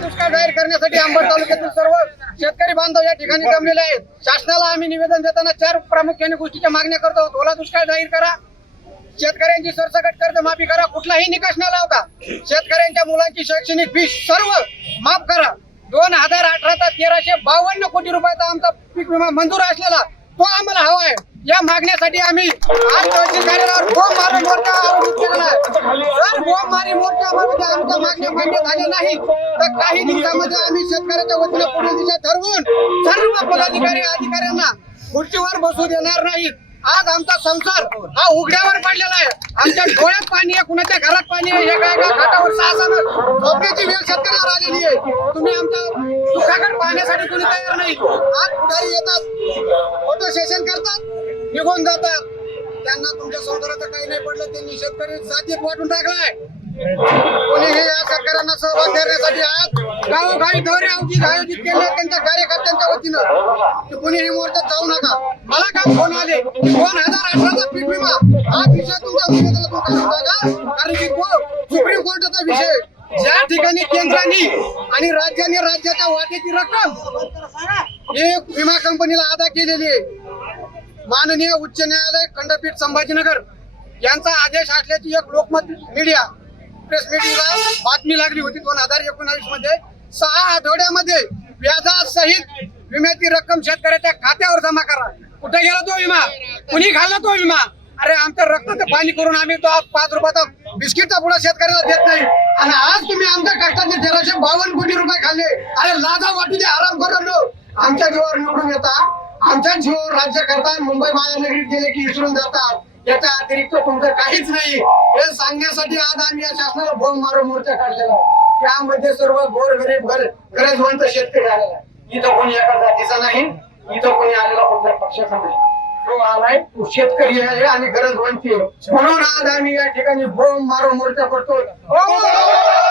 दुष्काळ जाहीर करण्यासाठी अंबड तालुक्यातील सर्व शेतकरी बांधव या ठिकाणी जमलेले आहेत. शासनाला आम्ही निवेदन देताना चार प्रामुख्याने गोष्टीच्या मागण्या करतो. आहोत ओला दुष्काळ जाहीर करा. शेतकऱ्यांची सरसकट कर्ज माफी करा. कुठलाही निकष न लावता शेतकऱ्यांच्या मुलांची शैक्षणिक फी सर्व माफ करा. दोन हजार अठरा ते तेराशे बावन्न कोटी रुपयाचा आमचा पीक विमा मंजूर असलेला तो आम्हाला हवा आहे या मागण्यासाठी आम्ही आज कार्यालयावर बोंब मोर्चा आयोजित केलेला आहे जर बोंब मोर्चामध्ये आमच्या मागण्या मान्य झाल्या नाही तर काही दिवसामध्ये आम्ही शेतकऱ्याच्या वतीने पुढील दिशा ठरवून सर्व पदाधिकारी अधिकाऱ्यांना खुर्चीवर बसू देणार नाहीत. आज आमचा संसार हा उघड्यावर पडलेला आहे. आमच्या डोळ्यात पाणी आहे कुणाच्या घरात पाणी आहे एका एका खाटावर धोक्याची वेळ शेतकऱ्यावर आलेली आहे. तुम्ही आमच्या दुःखाकडे पाहण्यासाठी कोणी तयार नाही. आज पुढारी येतात फोटो सेशन करतात निघून जातात. त्यांना तुमच्या संसाराचं काही नाही पडलं त्यांनी शेतकरी जातीत वाटून टाकलाय. कोणीही या शेतकऱ्यांना सहभाग देण्यासाठी आज गावोगावी दौरे आयोजित आयोजित केले त्यांच्या कार्यकर्त्यांच्या वतीनं. की कोणीही मोर्चात जाऊ नका. मला काय फोन आले दोन हजार अठराचा पीक विमा. हा विषय तुमच्या निवेदनातून काढून टाका. कारण की सुप्रीम कोर्टाचा विषय ज्या ठिकाणी केंद्राने आणि राज्याने राज्याच्या वाटेची रक्कम ही विमा कंपनीला अदा केलेली आहे. माननीय उच्च न्यायालय खंडपीठ संभाजीनगर यांचा आदेश असल्याची एक लोकमत मीडिया प्रेस मीडियाला बातमी लागली होती दोन हजार एकोणावीसमध्ये. सहा आठवड्यामध्ये व्याजासहित विम्याची रक्कम शेतकऱ्याच्या खात्यावर जमा करा. कुठे गेला तो विमा? कुणी खाल्ला तो विमा? अरे आमचं रक्ताचं पाणी करून आम्ही तो पाच रुपयाचा बिस्किटचा पुढा शेतकऱ्याला देत नाही. आणि आज तुम्ही आमच्या कष्टाचे तेराशे बावन्न कोटी रुपये खाल्ले. अरे लाजा वाटू दे आराम करून आमच्या जीवावर निवडून येता आमच्या जीवावर राज्य करतात. मुंबई महानगरीत गेले की विसरून जातात. याच्या अतिरिक्त तुमचं काहीच नाही. हे सांगण्यासाठी आज आम्ही या शासनाला भोंग मारून मोर्चा काढलेला. त्यामध्ये सर्व गोर गरीब घर गरजवंत शेतकरी आलेला इथं कोणी एका जातीचा नाही. इथं कोणी आलेला कुठल्या पक्षाचा नाही. तो आलाय तो शेतकरी आहे आणि गरजवंती आहे म्हणून आज आम्ही या ठिकाणी बोंब मारून मोर्चा करतो हो, हो, हो,